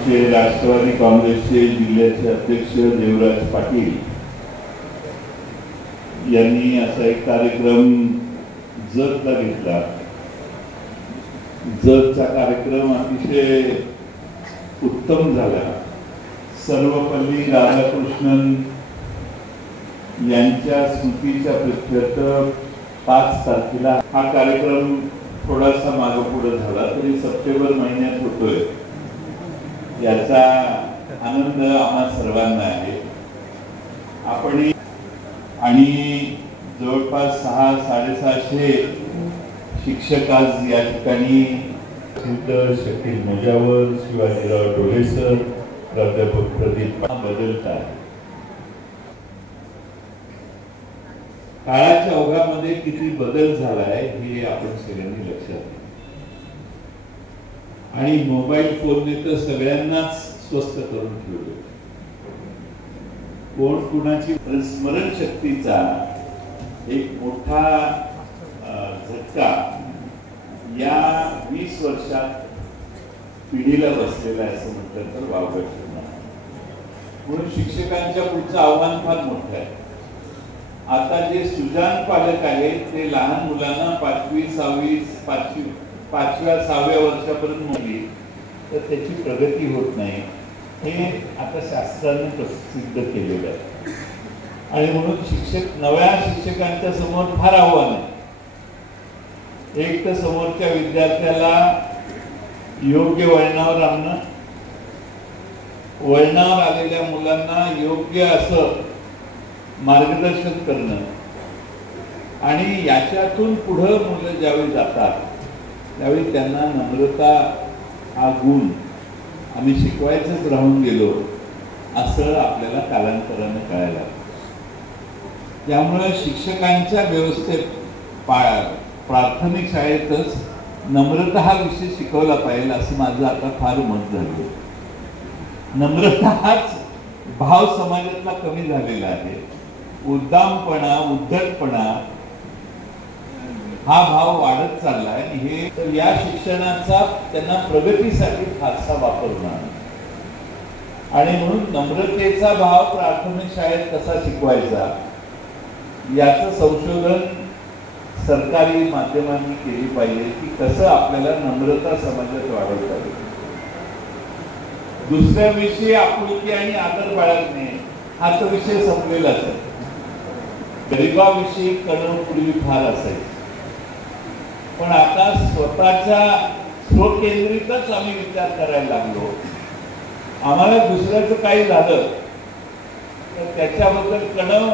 आमचे राष्ट्रवादी काँग्रेसचे जिल्ह्याचे अध्यक्ष देवराज पाटील यांनी असा एक कार्यक्रम जतला घेतला। जतचा कार्यक्रम अतिशय उत्तम झाला। सर्वपल्ली राधाकृष्णन यांच्या स्मृतीच्या प्रीत्यर्थ 5 तारखेला हा कार्यक्रम थोडासा मागे पुढे झाला तरी सप्टेंबर महिन्यात होतोय, याचा आनंद आम्हा सर्वांना आहे। आपण आणि जवळपास 600-650 शिक्षक आज या ठिकाणी शकील मुजावर, शिवाजीराव डोळे सर, प्राध्यापक प्रदीप बदलतात। काळाच्या ओघामध्ये किती बदल झालाय हे आपण सगळ्यांनी लक्षात घ्या। आणि मोबाईल फोनने तर सगळ्यांनाच स्वस्थ करून ठेवले। कोण कुणाची स्मरणशक्तीचा एक मोठा झटका या 20 वर्षात पिढीला बसलेला आहे असं म्हटलं तर वावगं ठरणार। म्हणून शिक्षकांच्या पुढचं आव्हान फार मोठं आहे। आता जे सुजाण पालक आहेत ते लहान मुलांना 5वी 6वी 5व्या 6व्या वर्षापर्यंत मुली तर त्याची प्रगती होत नाही, हे आता शास्त्राने सिद्ध केलेलं आहे। आणि म्हणून नव्या शिक्षकांच्या समोर फार आव्हान आहे। एक तर समोरच्या विद्यार्थ्याला योग्य वळणावर आणणं, वळणावर आलेल्या मुलांना योग्य असं मार्गदर्शन करणं, आणि याच्यातून पुढे मुलं ज्यावेळी जातात त्यावेळी त्यांना नम्रता हा गुण आम्ही शिकवायचंच राहून गेलो असं आपल्याला कालांतराने कळायला। त्यामुळे शिक्षकांच्या व्यवस्थेत प्राथमिक शाळेतच नम्रता हा विषय शिकवला पाहिजे असं माझं आता फार मत झालं। नम्रता हाच भाव समाजातला कमी झालेला आहे। उद्दामपणा, उद्धटपणा हा भाव वाढत चाललाय। हे तर या शिक्षणाचा त्यांना प्रगतीसाठी फारसा वापर होणार, आणि म्हणून नम्रतेचा भाव प्राथमिक शाळेत कसा शिकवायचा याचं संशोधन सरकारी माध्यमांनी केली पाहिजे की कसं आपल्याला नम्रता समाजात वाढवता येईल। दुसऱ्या विषयी आपुलकी आणि आदर बाळगणे हा तर विषय संपलेलाच आहे। गरिबाविषयी कळण पूर्वी फार असायची, पण आता स्वतःच्या स्वकेंद्रितच आम्ही विचार करायला लागलो। आम्हाला दुसऱ्याचं काही झालं तर त्याच्याबद्दल कळण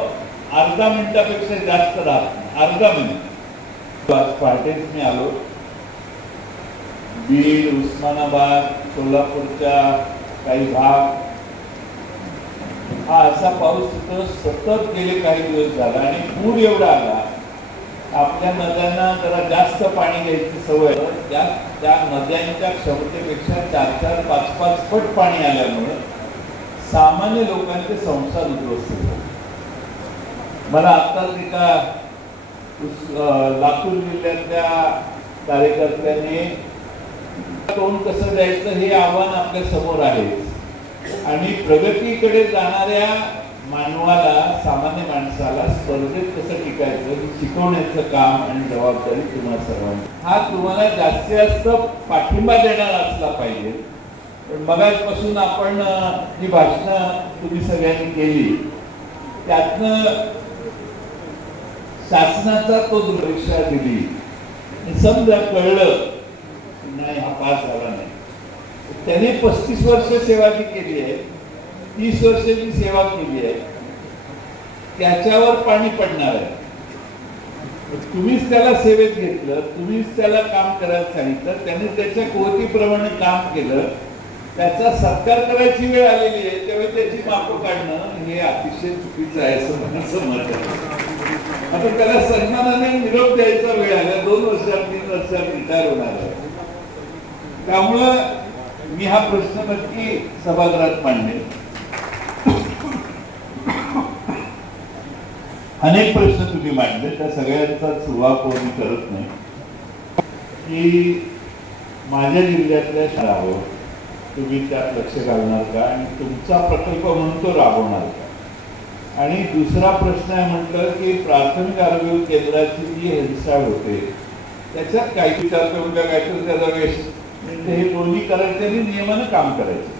अर्धा मिनिटापेक्षा जास्त राहत नाही, अर्धा मिनिट। आज पहाटेच मी आलो, बीड, उस्मानाबाद, सोलापूरच्या काही भाग हा असा पाऊस तिथं सतत गेले काही दिवस झाला, आणि पूर एवढा आला आपल्या नद्यांना जरा जास्त पाणी घ्यायची सवय, त्या नद्यांच्या क्षमतेपेक्षा 4-4, 5-5 पट पाणी आल्यामुळे सामान्य लोकांचे संसार उद्ध्वस्त झाले। मला आत्ताच एका लातूर जिल्ह्यातल्या कार्यकर्त्याने तोंड कसं द्यायचं हे आव्हान आपल्या समोर आहे, आणि प्रगतीकडे जाणाऱ्या मानवाला, सामान्य माणसाला स्पर्धेत कसं टिकायचं हे शिकवण्याचं काम आणि जबाबदारी तुम्हाला सर्वांनी, हा तुम्हाला जास्तीत जास्त पाठिंबा देणारा असला पाहिजे। पण मगाचपासून आपण जी भाषणं तुम्ही सगळ्यांनी केली त्यातनं शासनाचा तो परीक्षा दिली, समजा कळलं नाही हा पास झाला नाही, त्याने 35 वर्ष सेवा जी केली आहे, 30 वर्षाची सेवा केली आहे, त्याच्यावर पाणी पडणार आहे। तुम्हीच त्याला सेवेत घेतलं, तुम्हीच त्याला काम करायला सांगितलं, त्याने त्याच्या कुवतीप्रमाणे काम केलं, त्याचा सत्कार करायची वेळ आलेली आहे, त्यावेळी त्याची माफं काढणं हे अतिशय चुकीचं आहे असं माझं मत आहे। आता त्याला सन्मानाने निरोप द्यायचा वेळ आला, 2 वर्षात 3 वर्षात रिटायर होणार आहे। त्यामुळं मी हा प्रश्न नक्की सभागृहात मांडेल। अनेक प्रश्न तुम्ही मांडले, त्या सगळ्यांचा सुवाप मी करत नाही की माझ्या जिल्ह्यातल्या शाळांवर तुम्ही त्यात लक्ष घालणार का आणि तुमचा प्रकल्प म्हणून तो राबवणार का? आणि दुसरा प्रश्न आहे म्हटलं की प्राथमिक आरोग्य केंद्राची जी हेळसाळ होते त्याच्यात काय विचार करून का काहीतरी त्याचा वेश म्हणजे हे दोन्ही करायचे आणि नियमानं काम करायचं.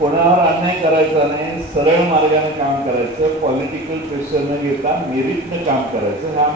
कोणावर अन्याय करायचा नाही, सरळ मार्गाने काम करायचं, पॉलिटिकल प्रेशर न घेता मेरिटनं काम करायचं. हा